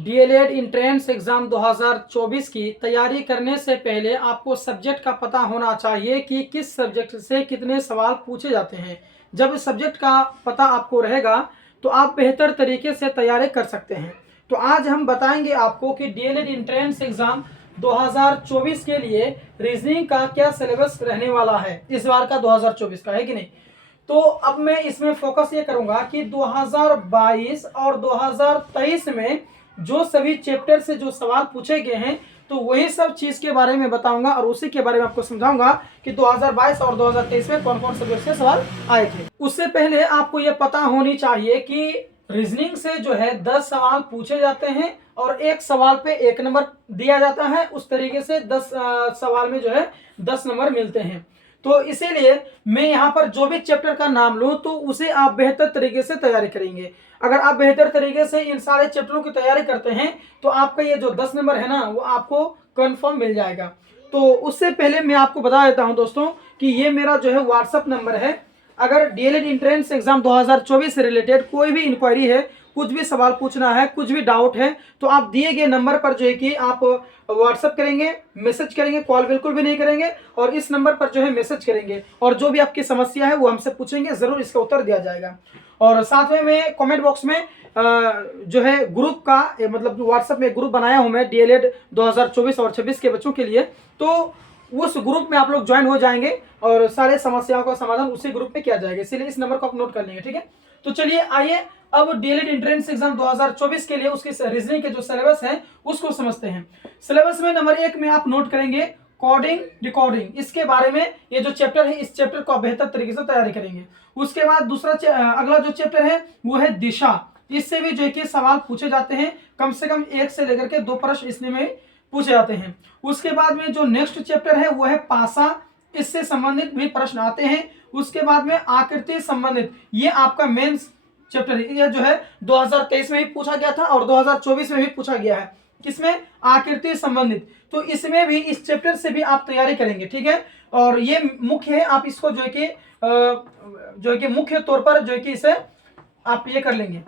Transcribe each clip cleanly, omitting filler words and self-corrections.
DElEd entrance exam 2024 की तैयारी करने से पहले आपको सब्जेक्ट का पता होना चाहिए कि किस सब्जेक्ट से कितने सवाल पूछे जाते हैं। जब सब्जेक्ट का पता आपको रहेगा तो आप बेहतर तरीके से तैयारी कर सकते हैं। तो आज हम बताएंगे आपको कि डीएलएड एंट्रेंस एग्ज़ाम 2024 के लिए रीजनिंग का क्या सिलेबस रहने वाला है, इस बार का 2024 का है कि नहीं। तो अब मैं इसमें फोकस ये करूंगा कि 2022 और 2023 में जो सभी चैप्टर से जो सवाल पूछे गए हैं तो वही सब चीज के बारे में बताऊंगा और उसी के बारे में आपको समझाऊंगा कि 2022 और 2023 में कौन कौन सब्जेक्ट से सवाल आए थे। उससे पहले आपको ये पता होनी चाहिए कि रीजनिंग से जो है 10 सवाल पूछे जाते हैं और एक सवाल पे 1 नंबर दिया जाता है। उस तरीके से 10 सवाल में जो है 10 नंबर मिलते हैं। तो इसीलिए मैं यहाँ पर जो भी चैप्टर का नाम लूँ तो उसे आप बेहतर तरीके से तैयारी करेंगे। अगर आप बेहतर तरीके से इन सारे चैप्टरों की तैयारी करते हैं तो आपका ये जो 10 नंबर है ना वो आपको कंफर्म मिल जाएगा। तो उससे पहले मैं आपको बता देता हूँ दोस्तों कि ये मेरा जो है व्हाट्सअप नंबर है। अगर डीएलएड एंट्रेंस एग्जाम 2024 से रिलेटेड कोई भी इंक्वायरी है, कुछ भी सवाल पूछना है, कुछ भी डाउट है तो आप दिए गए नंबर पर जो है कि आप व्हाट्सअप करेंगे, मैसेज करेंगे, कॉल बिल्कुल भी नहीं करेंगे और इस नंबर पर जो है मैसेज करेंगे और जो भी आपकी समस्या है वो हमसे पूछेंगे, जरूर इसका उत्तर दिया जाएगा। और साथ में मैं कमेंट बॉक्स में जो है ग्रुप का मतलब व्हाट्सएप में ग्रुप बनाया हूं मैं डीएलएड 2024 और 26 के बच्चों के लिए, तो उस ग्रुप में आप लोग ज्वाइन हो जाएंगे और सारे समस्याओं का समाधान उसी ग्रुप में किया जाएगा। इसीलिए इस नंबर को आप नोट कर लेंगे, ठीक है। तो चलिए आइए अब डीएलएड एंट्रेंस एग्जाम 2024 के लिए उसके रीजनिंग के जो सिलेबस है उसको समझते हैं। सिलेबस में नंबर 1 में आप नोट करेंगे कोडिंग डिकोडिंग। इसके बारे में ये जो चैप्टर है इस चैप्टर को आप बेहतर तरीके से तैयारी करेंगे। उसके बाद दूसरा अगला जो चैप्टर है वो है दिशा। इससे भी जो है कि सवाल पूछे जाते हैं, कम से कम 1 से लेकर के 2 प्रश्न इसमें में पूछे जाते हैं। उसके बाद में जो नेक्स्ट चैप्टर है वो है पासा, इससे संबंधित भी प्रश्न आते हैं। उसके बाद में आकृति संबंधित, ये आपका मेन चैप्टर है। ये जो है 2023 में भी पूछा गया था और 2024 में भी पूछा गया है। किसमें? आकृति संबंधित। तो इसमें भी इस चैप्टर से भी आप तैयारी करेंगे, ठीक है। और ये मुख्य है, आप इसको जो है कि मुख्य तौर पर जो है कि इसे आप ये कर लेंगे,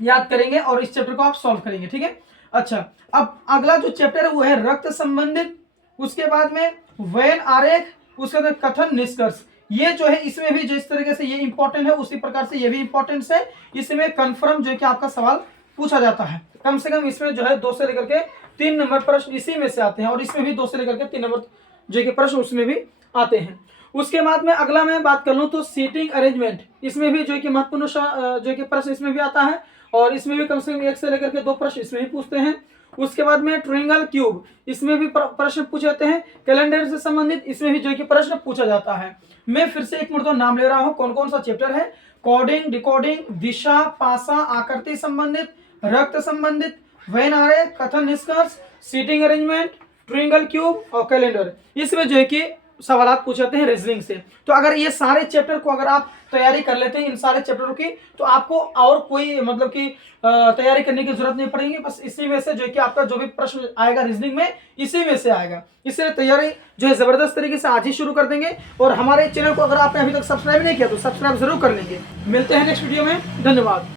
याद करेंगे और इस चैप्टर को आप सॉल्व करेंगे, ठीक है। अच्छा, अब अगला जो चैप्टर है वो है रक्त संबंधित। उसके बाद में वेन आरेख, उसके बाद कथन निष्कर्ष। ये जो है इसमें भी जिस तरीके से ये इंपॉर्टेंट है उसी प्रकार से ये भी इंपॉर्टेंट है। इसमें कंफर्म जो है कि आपका सवाल पूछा जाता है। कम से कम इसमें जो है 2 से लेकर के 3 नंबर प्रश्न इसी में से आते हैं और इसमें भी 2 से लेकर के 3 नंबर जो कि प्रश्न उसमें भी आते हैं। उसके बाद में अगला मैं बात कर लूँ तो सीटिंग अरेंजमेंट, इसमें भी जो है कि महत्वपूर्ण जो कि प्रश्न इसमें भी आता है और इसमें भी कम से कम 1 से लेकर के 2 प्रश्न इसमें भी पूछते हैं। उसके बाद में ट्रायंगल क्यूब, इसमें भी प्रश्न पूछे जाते हैं। कैलेंडर से संबंधित इसमें भी जो है कि प्रश्न पूछा जाता है। मैं फिर से एक मुर्दा नाम ले रहा हूं कौन कौन सा चैप्टर है। कोडिंग डिकोडिंग, दिशा, पासा, आकृति संबंधित, रक्त संबंधित, वेन आरेख, कथन निष्कर्ष, सीटिंग अरेंजमेंट, ट्रायंगल क्यूब और कैलेंडर। इसमें जो है कि सवाल पूछ जाते हैं रीजनिंग से। तो अगर ये सारे चैप्टर को अगर आप तैयारी कर लेते हैं इन सारे चैप्टरों की तो आपको और कोई मतलब कि तैयारी करने की जरूरत नहीं पड़ेगी। बस इसी में से जो है कि आपका जो भी प्रश्न आएगा रीजनिंग में इसी में से आएगा। इसलिए तैयारी जो है जबरदस्त तरीके से आज ही शुरू कर देंगे। और हमारे चैनल को अगर आपने अभी तक सब्सक्राइब नहीं किया तो सब्सक्राइब जरूर कर लेंगे। मिलते हैं नेक्स्ट वीडियो में, धन्यवाद।